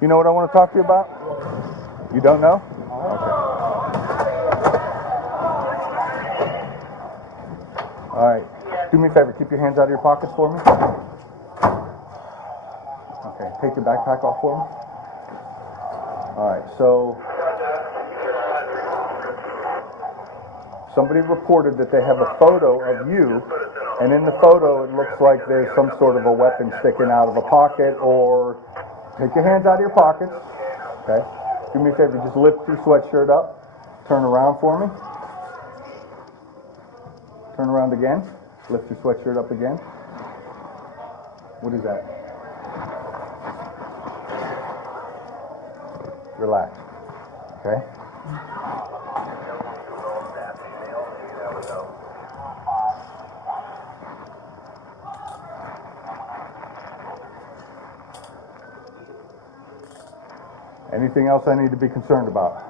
You know what I want to talk to you about? You don't know? Okay. All right. Do me a favor. Keep your hands out of your pockets for me. Okay. Take your backpack off for me. All right. So somebody reported that they have a photo of you, and in the photo it looks like there's some sort of a weapon sticking out of a pocket, or take your hands out of your pockets. Okay. Do me a favor. Just lift your sweatshirt up. Turn around for me. Turn around again. Lift your sweatshirt up again. What is that? Relax. Okay? Anything else I need to be concerned about?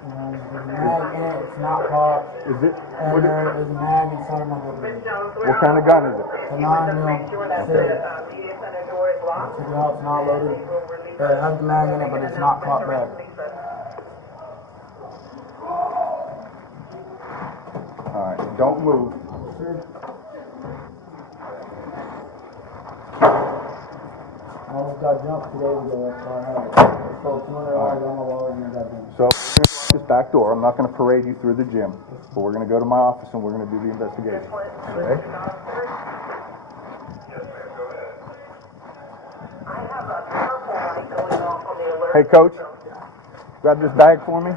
There's a mag in it, it's not popped. Is it? And there is a mag inside my hood. What kind of gun is it? It's a 9mm. No, it's not loaded. It has the mag in it, but it's not popped back. Alright, don't move. I almost got jumped 2 days ago, that's why I had it. I stole $200 on my wallet and I got jumped. So, this back door, I'm not going to parade you through the gym, but we're going to go to my office and we're going to do the investigation. Okay? Hey, coach, grab this bag for me.